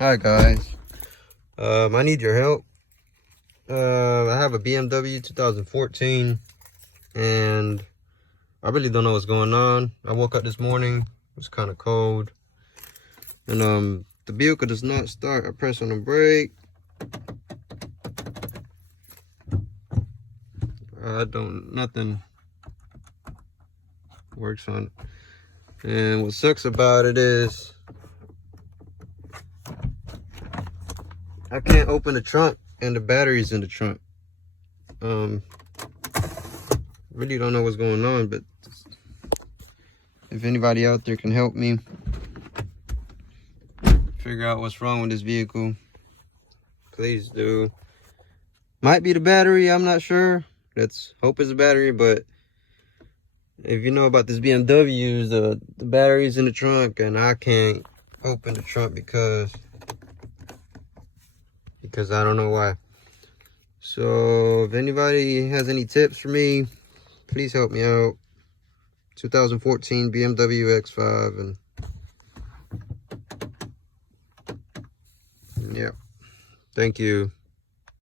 Hi guys, I need your help. I have a BMW 2014 and I really don't know what's going on. I woke up this morning, it was kind of cold, and the vehicle does not start. I press on the brake. Nothing works on it. And what sucks about it is I can't open the trunk and the battery's in the trunk. Really don't know what's going on, but if anybody out there can help me figure out what's wrong with this vehicle, please do. Might be the battery, I'm not sure. Let's hope it's a battery, but if you know about this BMW, the battery's in the trunk and I can't open the trunk because I don't know why. So if anybody has any tips for me, please help me out. 2014 BMW X5, and yeah, thank you.